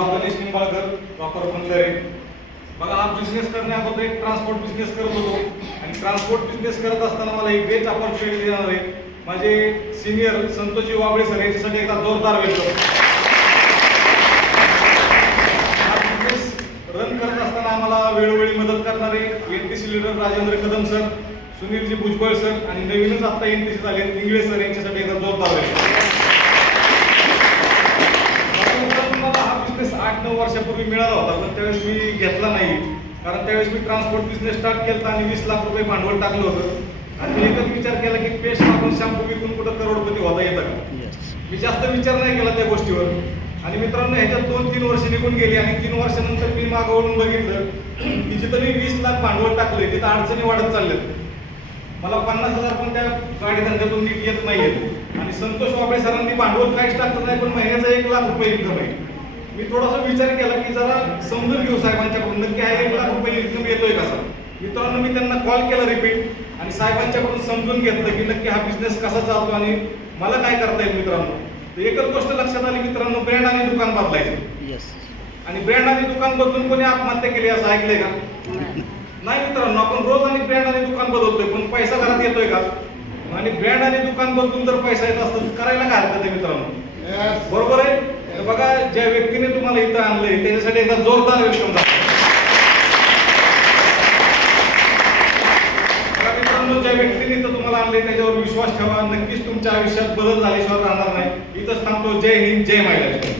नाव Ganesh Nimbalkar, proper बंदरे. बघा, हा बिझनेस करण्याअगोदर एक ट्रान्सपोर्ट बिझनेस करत होतो आणि ट्रान्सपोर्ट बिझनेस करत असताना मला एक बेस्ट अपॉर्च्युनिटी देणार आहे माझे सिनियर संतोषजी वाबळे सर, यांच्यासाठी एकदा जोरदार वेलकम. हा बिझनेस रन करत असताना आम्हाला वेळोवेळी मदत करणारे NTC leader Rajendra Kadam sir, Sunilji Bhujbal sir आणि नवीनच आता एनटीसी झाले इंगळे सर, यांच्यासाठी एकदा जोरदार वेलकम. मला हा बिझनेस 8-9 वर्षापूर्वी मिळाला होता, पण त्यावेळेस मी घेतला नाही, कारण त्यावेळेस मी ट्रान्सपोर्ट बिझनेस स्टार्ट केला आणि 20 लाख रुपये भांडवल टाकलं होतं आणि मी एकच विचार केला की पेस्ट आपण शॅम्पू विकून कुठं करोडपती होता येतं का. मी जास्त विचार नाही केला त्या गोष्टीवर. आणि मित्रांनो, ह्याच्यात 2-3 वर्ष निघून गेली आणि 3 वर्षानंतर मी मागवून बघितलं की जिथं मी 20 लाख भांडवल टाकले तिथं अडचणी वाढत चालल्यात. मला 50,000 पण त्या गाडी धंद्यातून नीट येत नाहीयेत आणि संतोष वाबळे सरांनी भांडवल काहीच टाकत नाही, पण महिन्याचा 1 लाख रुपये इन्कम आहे. मी थोडासा विचार केला की जरा समजून घेऊ साहेबांच्याकडून नक्की हा 1 लाख रुपये इन्कम येतोय कसा. मित्रांनो, मी त्यांना कॉल केला रिपीट आणि साहेबांच्याकडून समजून घेतलं की नक्की हा बिझनेस कसा चालतो आणि मला काय करता येईल. मित्रांनो, तर एकच गोष्ट लक्षात आली मित्रांनो, ब्रँड आणि दुकान बदलायचं. आणि ब्रँड आणि दुकान बदलून कोणी आत्महत्या केली असं ऐकलंय का? नाही मित्रांनो, आपण रोज आणि ब्रँड आणि दुकान बदलतोय, पण पैसा घरात येतोय का? आणि ब्रँड आणि दुकान बदलून जर पैसा येत असतं तर करायला काय हरकत आहे मित्रांनो, बरोबर आहे? तर बघा, ज्या व्यक्तीने तुम्हाला इथं आणलंय त्याच्यासाठी एकदा जोरदार वेलकम झाला. मित्रांनो, ज्या व्यक्तीने इथं तुम्हाला आणलंय त्याच्यावर विश्वास ठेवा, नक्कीच तुमच्या आयुष्यात बदल झाल्याशिवाय राहणार नाही. इथंच थांबतो. जय हिंद, जय महाराष्ट्र.